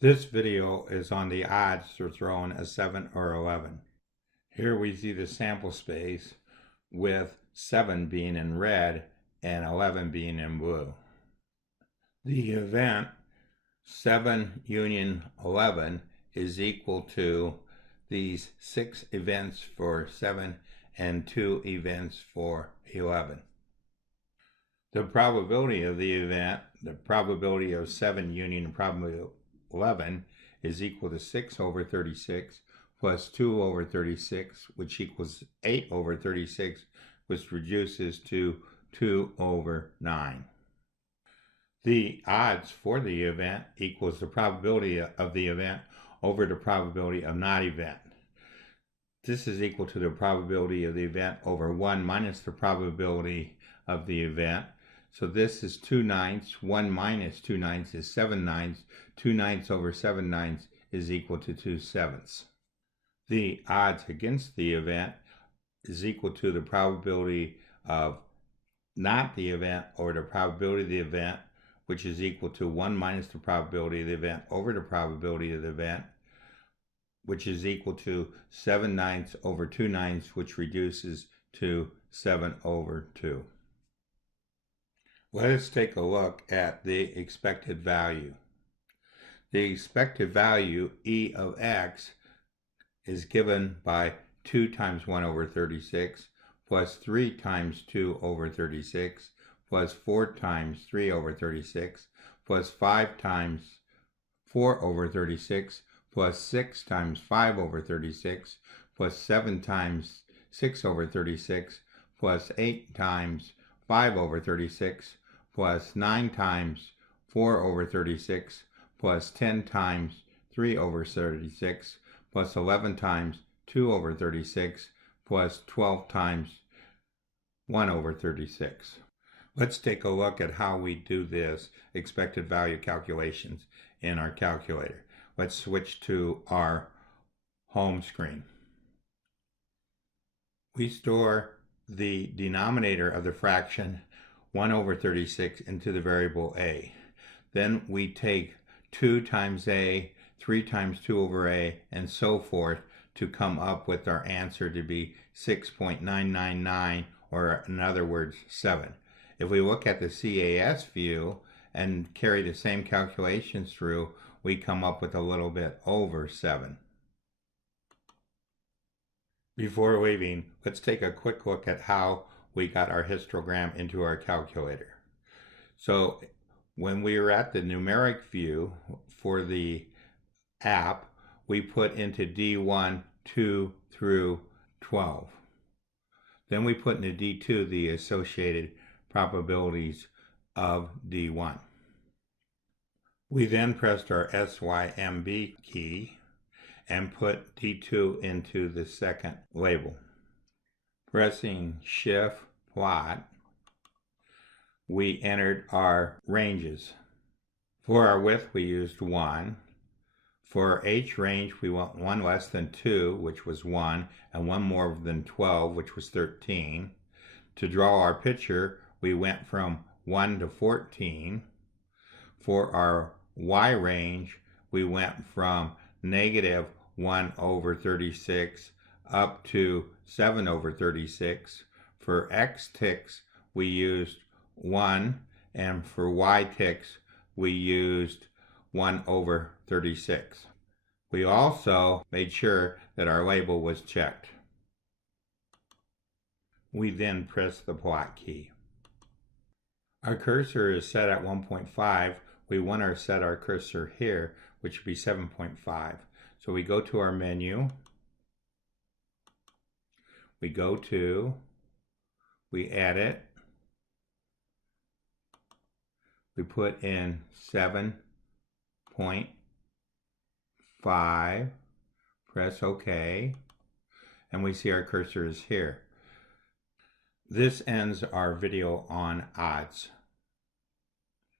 This video is on the odds for throwing a 7 or 11. Here we see the sample space with 7 being in red and 11 being in blue. The event 7 union 11 is equal to these 6 events for 7 and 2 events for 11. The probability of the event, the probability of 7 union probability 11 is equal to 6 over 36 plus 2 over 36, which equals 8 over 36, which reduces to 2 over 9. The odds for the event equals the probability of the event over the probability of not event. This is equal to the probability of the event over 1 minus the probability of the event. So this is 2 ninths. 1 minus 2 ninths is 7 ninths. 2 ninths over 7 ninths is equal to 2 sevenths. The odds against the event is equal to the probability of not the event over the probability of the event, which is equal to 1 minus the probability of the event over the probability of the event, which is equal to 7 ninths over 2 ninths, which reduces to 7 over 2. Let us take a look at the expected value. The expected value, E of x, is given by 2 times 1 over 36, plus 3 times 2 over 36, plus 4 times 3 over 36, plus 5 times 4 over 36, plus 6 times 5 over 36, plus 7 times 6 over 36, plus 8 times 5 over 36, plus 9 times 4 over 36, plus 10 times 3 over 36, plus 11 times 2 over 36, plus 12 times 1 over 36. Let's take a look at how we do this expected value calculations in our calculator. Let's switch to our home screen. We store the denominator of the fraction 1 over 36 into the variable a. Then we take 2 times a, 3 times 2 over a, and so forth to come up with our answer to be 6.999, or in other words, 7. If we look at the CAS view and carry the same calculations through, we come up with a little bit over 7. Before leaving, let's take a quick look at how we got our histogram into our calculator. So when we were at the numeric view for the app, we put into D1, 2 through 12. Then we put into D2 the associated probabilities of D1. We then pressed our SYMB key and put D2 into the second label. Pressing Shift Plot, we entered our ranges. For our width, we used 1. For H range, we want 1 less than 2, which was 1, and 1 more than 12, which was 13. To draw our picture, we went from 1 to 14. For our Y range, we went from negative 1 over 36 up to 7 over 36. For X ticks, we used 1, and for Y ticks, we used 1 over 36. We also made sure that our label was checked. We then press the plot key. Our cursor is set at 1.5. We want to set our cursor here, which would be 7.5. So we go to our menu. We go to, we edit, we put in 7.5, press OK, and we see our cursor is here. This ends our video on odds.